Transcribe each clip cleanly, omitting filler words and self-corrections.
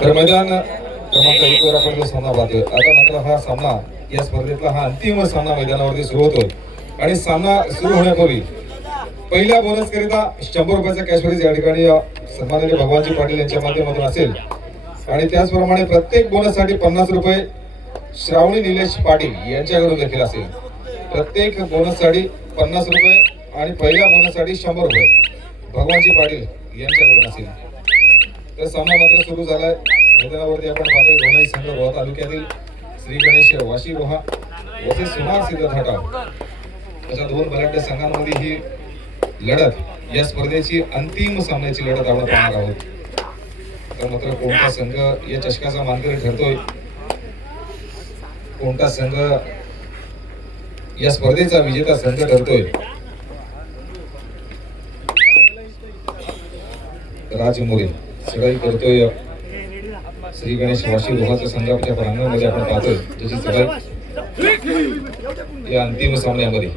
तर मैदान क्रमांक 1 वर आपण जो सामना पाहतोय आता मात्र हा सामना या स्पर्धेतला हा अंतिम सामना मैदानावरती सुरू होतोय आणि सामना सुरू होण्यापूर्वी पहिल्या बोनस करिता 100 रुपयाचा कॅश प्राइज या ठिकाणी सन्माननीय भगवानजी पाटील यांच्या माध्यमातून असेल आणि त्याचप्रमाणे प्रत्येक बोनस साठी 50 रुपये श्रावणी निलेश पाटील यांच्याकडून देखील असेल। प्रत्येक बोनस साठी 50 रुपये आणि पहिल्या बोनस साठी 100 रुपये भगवानजी पाटील यांच्याकडून असेल। तर सामना मात्र सुरू झालाय। मैदानावरती आपण पाहतोय दोन्ही संघ रोहा तालुक्यातील श्री गणेश वाशी रोहा वसे सोनार सिद्ध थाटा अशा दोन बलाढ्य संघांमध्ये ही लढत या स्पर्धेची अंतिम सामन्याची लढत आपण पाहणार आहोत। तर मात्र कोणता संघ या चषकाचा मानकरी ठरतोय, कोणता संघ या स्पर्धेचा विजेता संघ ठरतोय, राजमोरे चढाई करतोय श्री गणेश वाशी रोहाचा संघाच्या प्रांगणामध्ये आपण पाहतोय ज्याची चढाई या अंतिम सामन्यामध्ये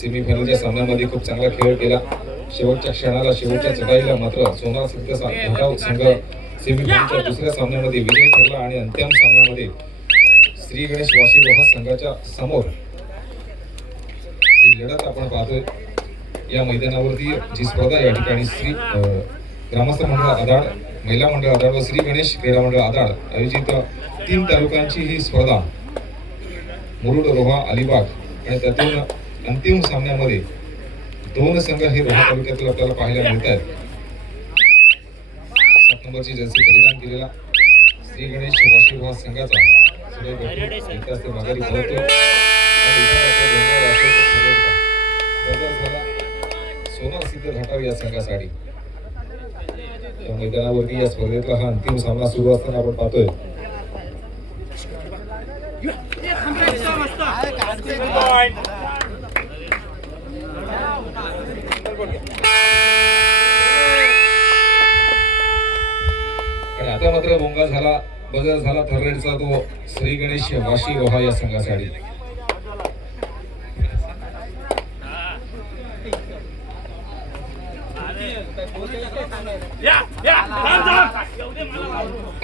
सेमीफायनलच्या सामन्यामध्ये खूप चांगला खेळ केला। शेवटच्या क्षणाला शेवटच्या चढाईला मात्र सोनार सिद्ध धाटाव संघ सेमीफायनलच्या दुसऱ्या सामन्यामध्ये विजयी ठरला आणि अंतिम सामन्यामध्ये श्री गणेश वाशी रोहा संघाच्या समोर ही लढत आपण पाहतोय। या मैदानावरती जी स्पर्धा या ठिकाणी श्री ग्रामस्थ मंडळ आधाड, महिला मंडळ आधाड व श्री गणेश क्रीडा मंडळ आधाड आयोजित 3 तालुक्यांची ही स्पर्धा मुरुड, रोहा, अलिबाग आणि त्यातून अंतिम सामन्यामध्ये 2 संघ हे रोहा तालुक्यातील आपल्याला पाहायला मिळत आहेत। 7 नंबरची जर्सी परिधान केलेला श्री गणेश वाशी रोहा संघाचा माघारी पळतोय सोनार सिद्ध धाटाव या संघासाठी या मैदानावरती या स्पर्धेतला हा अंतिम सामना सुरू असताना आपण पाहतोय आणि आता मात्र बोंगा झाला, बजर झाला थर्रेडचा तो श्री गणेश वाशी रोहा या संघासाठी।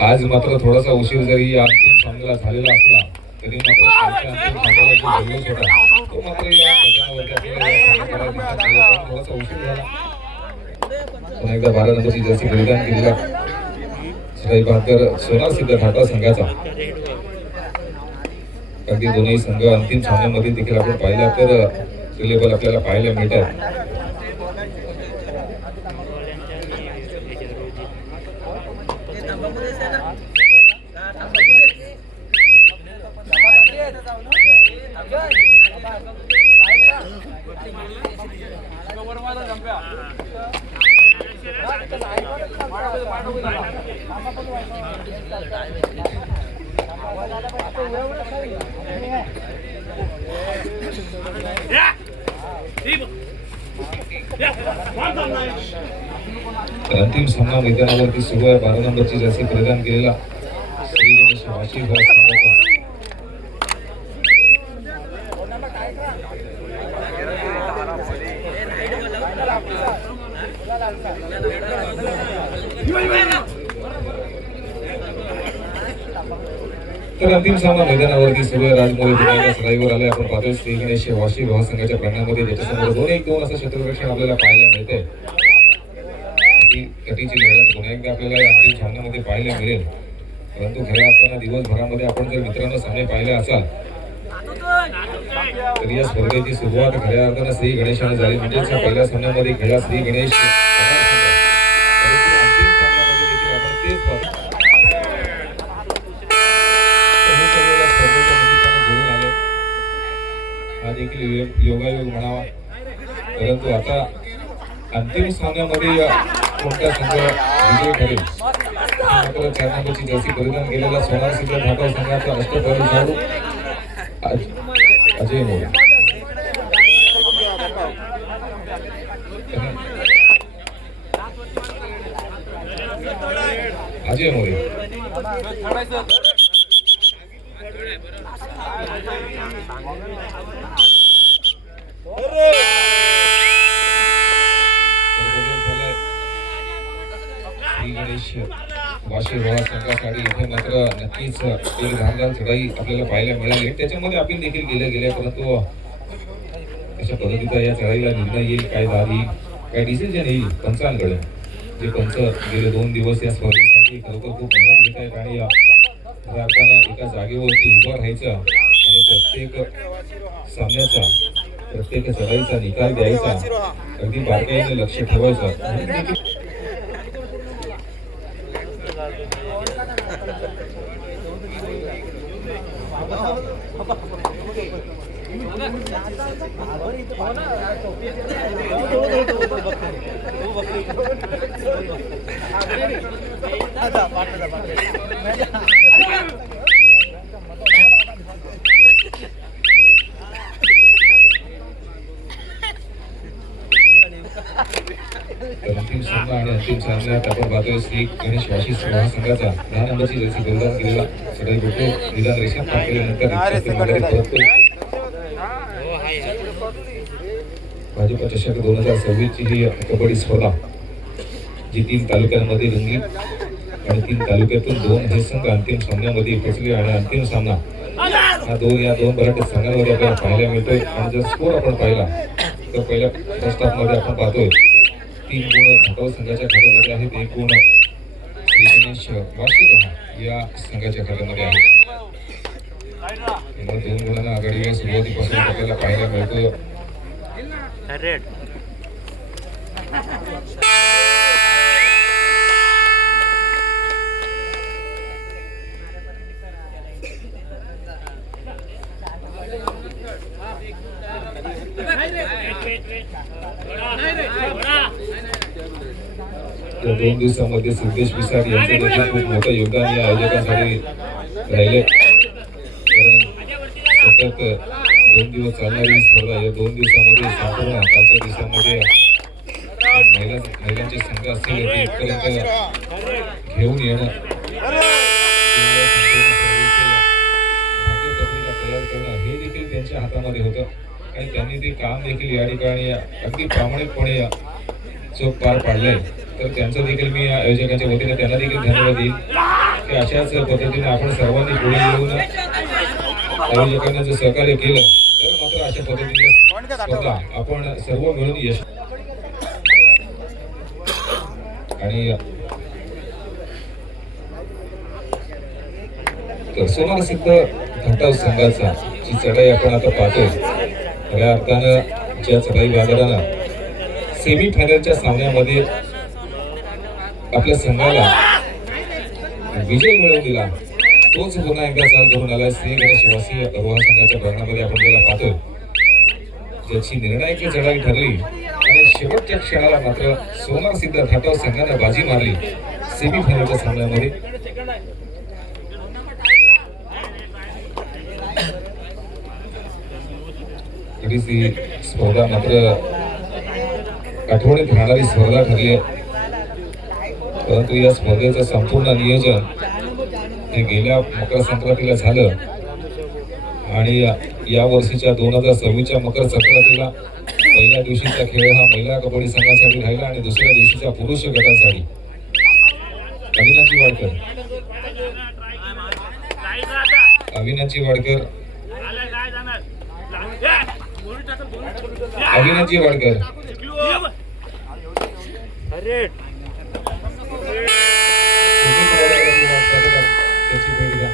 आज मात्र थोडासा उशीर जरी या अंतिम सामन्याला झालेला असला तरी मात्र तो मात्र या थोडासा उशीर झाला। पुन्हा एकदा 12 नंबरची जर्सी परिधान केलेला श्री बहादर सोनार सिद्ध थाटा संघाचा अगदी दोन्ही संघ अंतिम सामन्यामध्ये देखील आपण पाहिला तर रिलेबल आपल्याला पाहायला मिळतात। अंतिम सामना मैदानावरती सुरू आहे। 12 नंबरची जर्सी परिधान केलेला श्री गणेश वाशी रोहा संघाचा तर अंतिम सामना मैदानावरती सुरू आहे। राजमोरे पुन्हा सराईवर आले आपण पाहतोय श्री गणेश वाशी रोहा संघाच्या प्रांगणामध्ये ज्याच्यासमोर 2-1-2 असं क्षेत्ररक्षण आपल्याला पाहायला मिळतंय। कटीची लढत पुन्हा एकदा आपल्याला अंतिम सामन्यामध्ये पाहायला मिळेल, परंतु खऱ्या अर्थानं दिवसभरामध्ये आपण जर मित्रांनो सामने पाहिले असाल तर या स्पर्धेची सुरुवात खऱ्या अर्थानं श्री गणेशाने झाली। म्हणजेच पहिल्या सामन्यामध्ये खेळला श्री गणेश, अंतिम सामन्यामध्ये देखील आपण तेच पाहतो स्पर्धेच्या निमित्तानं जोडून आले। हा देखील योगायोग म्हणावा, परंतु आता अंतिम सामन्यामध्ये कोणता संघ विजयी ठरेल मात्र 4 नंबरची जर्सी परिधान केलेला सोनार सिद्ध धाटाव संघाचा अष्टपैलू खेळाडू अजय मोरे। अजय मोरे श्री गणेश वाशी रोहा संघासाठी इथे मात्र नक्कीच एक धारदार चढाई आपल्याला पाहायला मिळाली. त्याच्यामध्ये अपील देखील केलं परंतु अशा पद्धतीचा या चढाईला निर्णय येईल, काय झाली काय डिसिजन येईल पंचांकडे. जे पंच गेले 2 दिवस या स्पर्धेसाठी खरोखर खूप मेहनत घेत आहेत आणि राहताना एका जागेवरती उभं राहायचं आणि प्रत्येक सामन्याचा प्रत्येक चढाईचा निकाल द्यायचा, अगदी बारकाईने लक्ष ठेवायचं. अंतिम सामना आणि अंतिम सामन्यात आपण पाहतोय श्री गणेश वाशी रोहा संघाचा 10 नंबरची जर्सी गोलंदाज केलेला चढाई भेटतो. निदान रेषा पार केल्यानंतर भाजपा चषक 2026 ची ही कबड्डी स्पर्धा जी 3 तालुक्यांमध्ये रंगली आणि 3 तालुक्यातून 2 हे संघ अंतिम सामन्यामध्ये पोहोचले आणि अंतिम सामना हा या दोन बऱ्याच संघांमध्ये आपल्याला पाहायला मिळतोय. आणि जर स्कोर आपण पाहिला तर पहिल्या फर्स्ट हाफ मध्ये आपण पाहतोय 3 गुण धकाऊ संघाच्या खात्यामध्ये आहेत, 1 गुण श्री गणेश वाशी रोहा या संघाच्या खात्यामध्ये आहे. 2 गुणांना आघाडीवर सुरुवातीपासून आपल्याला पाहायला मिळतोय. या 2 दिवसामध्ये सिद्धेश विसार यांचे देखील खूप मोठं योगदान या आयोजकांसाठी राहिले. सतत 2 दिवस चालणारी स्पर्धा या 2 दिवसामध्ये संपूर्ण कालच्या दिवसामध्ये महिलांचे संघ असतील इथपर्यंत घेऊन येणं, तयार करणं हे देखील त्यांच्या हातामध्ये होतं आणि त्यांनी ते काम देखील या ठिकाणी अगदी प्रामाणिकपणे चोख पार पाडलंय. तर त्यांचं देखील मी आयोजकांच्या वतीने त्यांना देखील धन्यवाद देईल की अशाच पद्धतीने आपण सर्वांनी पुढे येऊन आयोजकांना जर सहकार्य केलं तर मात्र अशा पद्धतीने स्पर्धा आपण सर्व मिळून यश. आणि तर सोनार सिद्ध घाटाव संघाचा जी चढाई आपण आता पाहतोय खऱ्या अर्थानं ज्या चढाई बाजारानं सेमी फायनलच्या सामन्यामध्ये आपल्या संघाला विजय मिळवून दिला तोच पुन्हा एकदा चाल करून आलाय श्री गणेश वासी रोहा संघाच्या प्रकरणामध्ये आपण त्याला पाहतोय, ज्याची निर्णायक चढाई ठरली आणि शेवटच्या क्षणाला मात्र सोनार सिद्ध घाटाव संघाने बाजी मारली सेमी फायनलच्या सामन्यामध्ये. ही स्पर्धा मात्र आठवणीत राहणारी स्पर्धा ठरली आहे. परंतु या स्पर्धेचं संपूर्ण नियोजन हे गेल्या मकर संक्रांतीला झालं आणि या वर्षीच्या 2026च्या मकर संक्रांतीला पहिल्या दिवशीचा खेळ हा महिला कबड्डी संघासाठी राहिला आणि दुसऱ्या दिवशीचा पुरुष गटासाठी. अविनाची वाडकर अविनाची वाडकर त्याची भेट घ्या.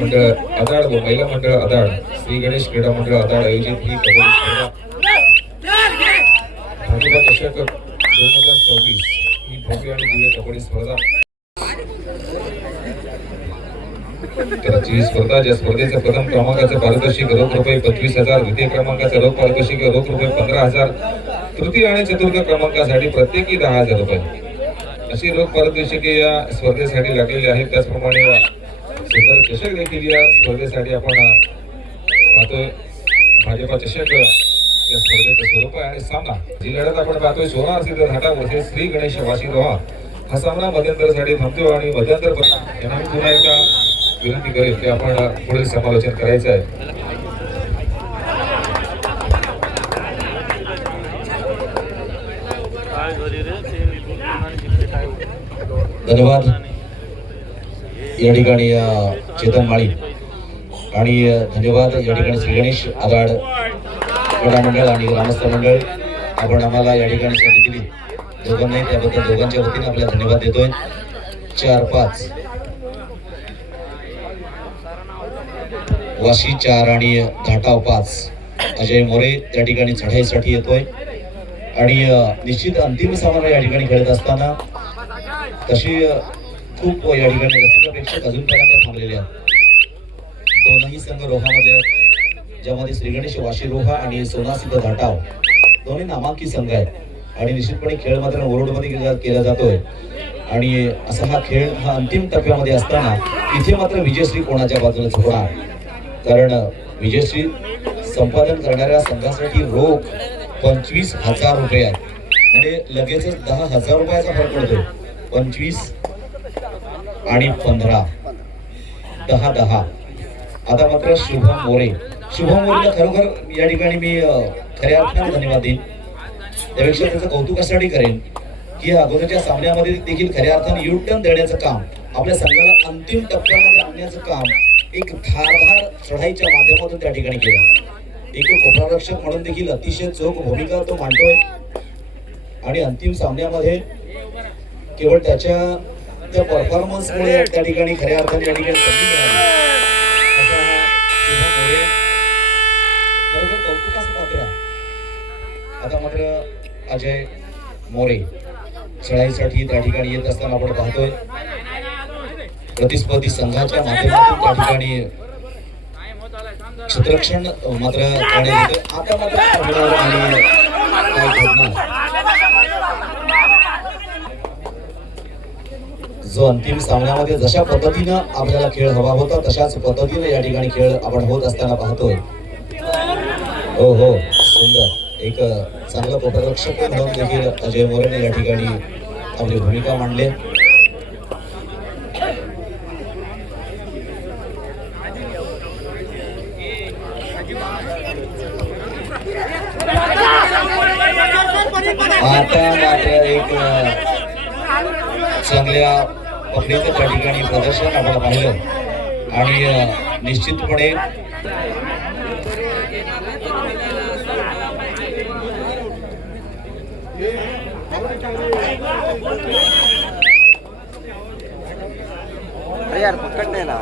मंडळ आदाड व महिला मंडळ आदाड श्री गणेश क्रीडा मंडळ आदाड आयोजित ही कबड्डी स्पर्धा भाजपा चषक 2026 ही भव्य आणि दिव्य कबड्डी स्पर्धा. तर स्पर्धा ज्या स्पर्धेचा प्रथम क्रमांकाचा पारितोषिक रोख रुपये 25,000, द्वितीय क्रमांकाचा रोख पारितोषिक रोख रुपये 15,000, तृतीय आणि चतुर्थ क्रमांकासाठी प्रत्येकी 10,000 रुपये अशी रोख पारितोषिके या स्पर्धेसाठी लागलेली आहेत. त्याचप्रमाणे सुंदर चषक देखील या स्पर्धेसाठी आपण पाहतोय. भाजपा चषक या स्पर्धेचं स्वरूप आहे आणि सामना जी लढत आपण पाहतोय सोनार सिद्ध घाटा वर्सेस श्री गणेश वाशी रोहा हा सामना मध्यंतरासाठी थांबतो आणि मध्यंतर यांना मी पुन्हा एकदा विनंती करेल की आपण पुढील समालोचन करायचं आहे. धन्यवाद या ठिकाणी चेतन माळी आणि धन्यवाद या ठिकाणी श्री गणेश आगाड क्रीडा मंडळ आणि ग्रामस्थ मंडळ आपण आम्हाला या ठिकाणी संधी दिली दोघांनाही त्याबद्दल दोघांच्या वतीने आपल्याला धन्यवाद देतोय. 4-5 वाशी 4 आणि धाटाव 5 अजय मोरे त्या ठिकाणी चढाईसाठी येतोय आणि निश्चित अंतिम सामना या ठिकाणी खेळत असताना तशी खूप या ठिकाणी रसिक प्रेक्षक अजूनपर्यंत थांबलेले आहेत. दोनही संघ रोहामध्ये आहेत ज्यामध्ये श्रीगणेश वाशी रोहा आणि सोनासिद्ध धाटाव दोन्ही नामांकित संघ आहेत आणि निश्चितपणे खेळ मात्र ओरोडमध्ये केला जातोय आणि असा हा खेळ हा अंतिम टप्प्यामध्ये असताना इथे मात्र विजयश्री कोणाच्या बाजूने होणार कारण विजयश्री संपादन करणाऱ्या संघासाठी रोख 25,000 रुपये आहेत म्हणजे लगेचच 10,000 रुपयाचा फरक पडतोय. 25 आणि 15 10. आता मात्र शुभम मोरेला खरोखर या ठिकाणी मी खऱ्या अर्थाने धन्यवाद देईन. त्यापेक्षा त्याचं कौतुक कशासाठी करेन की अगोदरच्या सामन्यामध्ये देखील खऱ्या अर्थाने युटर्न देण्याचं काम आपल्या संघाला अंतिम टप्प्यामध्ये आणण्याचं काम एक धारदार चढाईच्या माध्यमातून त्या ठिकाणी केलं. एक कोपरारक्षक म्हणून देखील अतिशय चोख भूमिका तो मांडतोय आणि अंतिम सामन्यामध्ये केवळ त्याच्या त्या परफॉर्मन्समुळे त्या ठिकाणी खऱ्या अर्थाने या ठिकाणी संधी मिळाली. असा शुभम मोरे खरोखर कौतुकाचं पात्र आहे. आता मात्र अजय मोरे चढाईसाठी त्या ठिकाणी येत असताना आपण पाहतोय प्रतिस्पर्धी संघाच्या माध्यमातून त्या ठिकाणी क्षेत्ररक्षण मात्र करण्यात येतं. आता मात्र आणि काय घडणार जो अंतिम सामन्यामध्ये जशा पद्धतीनं आपल्याला खेळ हवा होता तशाच पद्धतीने या ठिकाणी खेळ आपण होत असताना पाहतोय. हो सुंदर एक चांगला कोपररक्षक म्हणून देखील अजय मोरेने या ठिकाणी आपली भूमिका मांडली. आता मात्र एक चांगल्या पकडीचं त्या ठिकाणी प्रदर्शन आपण पाहिलं आणि निश्चितपणे यार पकडले ना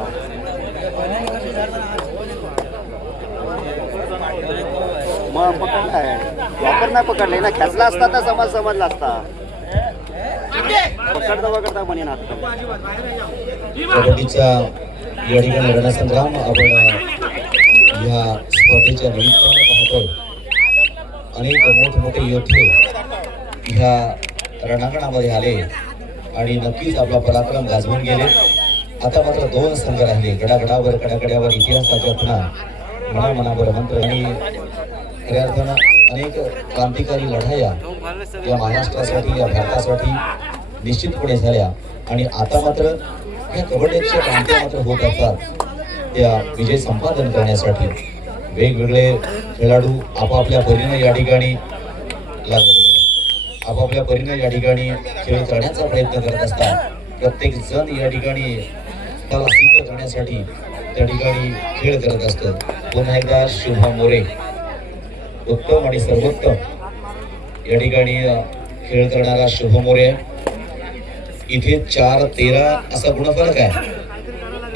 मग पकडलाय वापर नाही पकडले ना खेचला असता तर समजला असता पकडता म्हणे ना कबड्डीचा या ठिकाणी रणसंग्राम आपण या स्पर्धेच्या निमित्तानं पाहतोय. अनेक मोठमोठे योद्धे ह्या रणांगणामध्ये आले आणि नक्कीच आपला पराक्रम गाजवून गेले. आता मात्र 2 संघ राहिले. गडागडावर कडाकड्यावर इतिहासाच्या पुन्हा मनावर मंत्र आणि खऱ्या अर्थानं अनेक क्रांतिकारी लढाया या महाराष्ट्रासाठी या भारतासाठी निश्चितपणे झाल्या आणि आता मात्र या कबड्डीच्या क्रांत्या मात्र होत असतात त्या विजय संपादन करण्यासाठी वेगवेगळे खेळाडू आपापल्या परीने या ठिकाणी आपापल्या परीने या ठिकाणी खेळ करण्याचा प्रयत्न करत असतात. प्रत्येक जण या ठिकाणी त्याला सिद्ध करण्यासाठी त्या ठिकाणी खेळ करत असतो. पुन्हा एकदा शुभम मोरे उत्तम आणि सर्वोत्तम या ठिकाणी खेळ करणारा शुभम मोरे. इथे 4-13 असा गुणफलक आहे.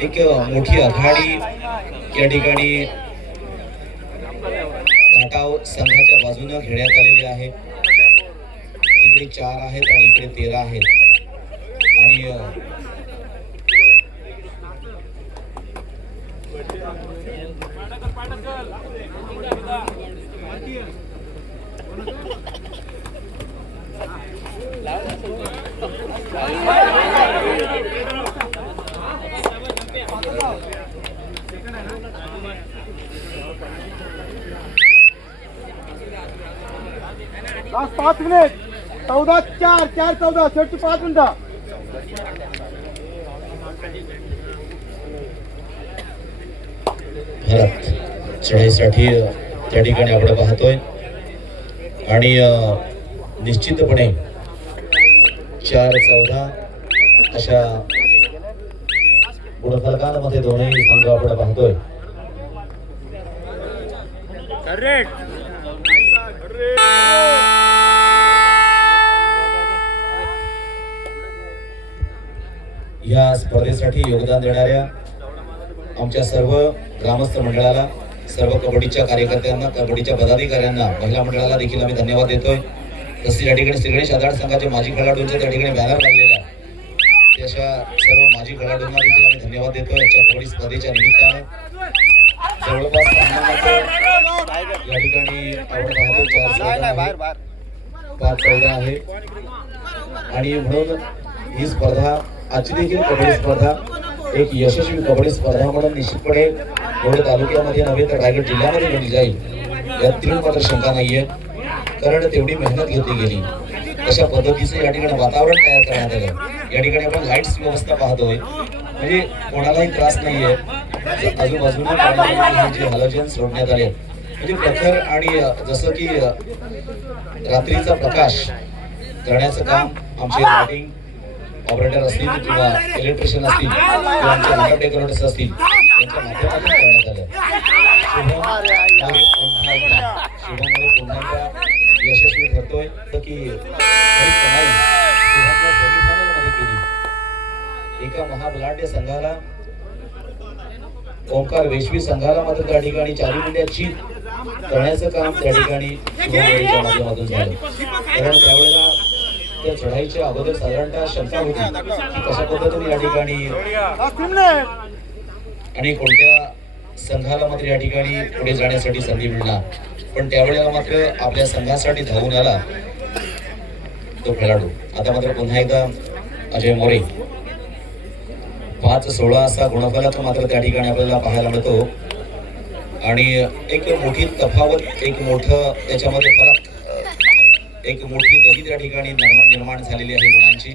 एक मोठी आघाडी या ठिकाणी धाटाव संघाच्या बाजूने घेण्यात आलेली आहे. इकडे 4 आहेत आणि इकडे 13 आहेत आणि लास्ट 5 मिनिट 14-4 4-14 शेवटची 5 मिनिटं भारत चढाईसाठी त्या ठिकाणी आपण पाहतोय आणि निश्चितपणे 4-14 अशा गुणफलकांमध्ये दोन्ही संघ आपण पाहतोय. या स्पर्धेसाठी योगदान देणाऱ्या आमच्या सर्व ग्रामस्थ मंडळाला, सर्व कबड्डीच्या कार्यकर्त्यांना, कबड्डीच्या पदाधिकाऱ्यांना, महिला मंडळाला देखील आम्ही धन्यवाद देतोय. तसे या ठिकाणी श्रीगणेश आधार संघाचे माजी खेळाडूंचे त्या ठिकाणी बॅनर लागलेले आहे. अशा सर्व माजी खेळाडूंना देखील आम्ही धन्यवाद देतोय. याच्या कबड्डी स्पर्धेच्या निमित्तानं जवळपास या ठिकाणी आपण पाहतो 4-14 आहे आणि म्हणून ही स्पर्धा, आजची देखील कबड्डी स्पर्धा एक यशस्वी कबड्डी स्पर्धा म्हणून निश्चितपणे गोंदिया तालुक्यामध्ये नव्हे तर रायगड जिल्ह्यामध्ये घेतली जाईल यात तीळ मात्र शंका नाहीये. कारण तेवढी मेहनत घेतली गेली, अशा पद्धतीचं या ठिकाणी वातावरण तयार करण्यात आलं. या ठिकाणी आपण लाईट्स व्यवस्था पाहतोय, म्हणजे कोणालाही त्रास नाहीये. आजूबाजूला जे हॅलोजन सोडण्यात आले, म्हणजे प्रखर आणि जसं की रात्रीचा प्रकाश करण्याचं काम आमचे लाइटिंग ऑपरेटर असतील किंवा इलेक्ट्रिशियन असतील किंवा आमचे मंडप डेकोरेटर्स असतील यांच्या माध्यमातून करण्यात आलं. शुभममध्ये पुन्हा एकदा यशस्वी ठरतोय की बरीच कमाई शुभमने सेमीफायनलमध्ये केली. एका महाबलाढ्य संघाला, ओंकार वेशवी संघाला मात्र त्या ठिकाणी 4 मिनिटाची करण्याचं काम त्या ठिकाणी शुभमच्या माध्यमातून झालं. कारण त्यावेळेला त्या चढाईच्या अगोदर साधारणतः शंका होती की कशा पद्धतीने या ठिकाणी आणि कोणत्या संघाला मात्र या ठिकाणी पुढे जाण्यासाठी संधी मिळणार. पण त्यावेळेला मात्र आपल्या संघासाठी धावून आला तो खेळाडू. आता मात्र पुन्हा एकदा अजय मोरे 5-16 असा गुणफलक मात्र त्या ठिकाणी आपल्याला पाहायला मिळतो आणि एक मोठी तफावत, एक मोठं त्याच्यामध्ये फरक, एक मोठी दरी त्या ठिकाणी निर्माण झालेली आहे गुणांची.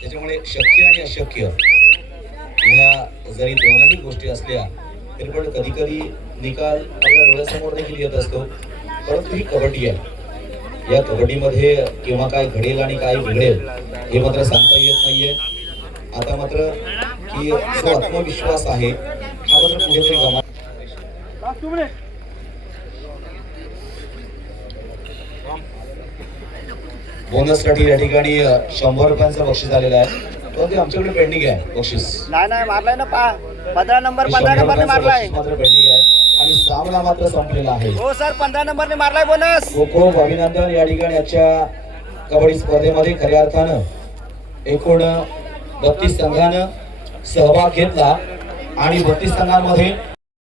त्याच्यामुळे शक्य आणि अशक्य ह्या जरी दोनही गोष्टी असल्या तरी पण कधी कधी निकाल आपल्या डोळ्यासमोर देखील येत असतो. परंतु ही कबड्डी आहे, या कबड्डीमध्ये केव्हा काय घडेल आणि काय बिघडेल हे मात्र सांगता येत नाहीये. आता मात्र की जो आत्मविश्वास आहे हा मात्र कुठेतरी गमा. बोनससाठी या ठिकाणी 100 रुपयांचं बक्षीस आलेलं आहे. परंतु आमच्याकडे पेंडिंग आहे बक्षीस. नाही मारलाय ना 15 नंबरने मारलाय मात्र पेंडिंग आहे आणि सामना मात्र संपलेला आहे. हो सर, 15 नंबरने मारलाय बोनस. खूप अभिनंदन. या ठिकाणी आजच्या कबड्डी स्पर्धेमध्ये खऱ्या अर्थानं एकूण 32 संघानं सहभाग घेतला आणि 32 संघांमध्ये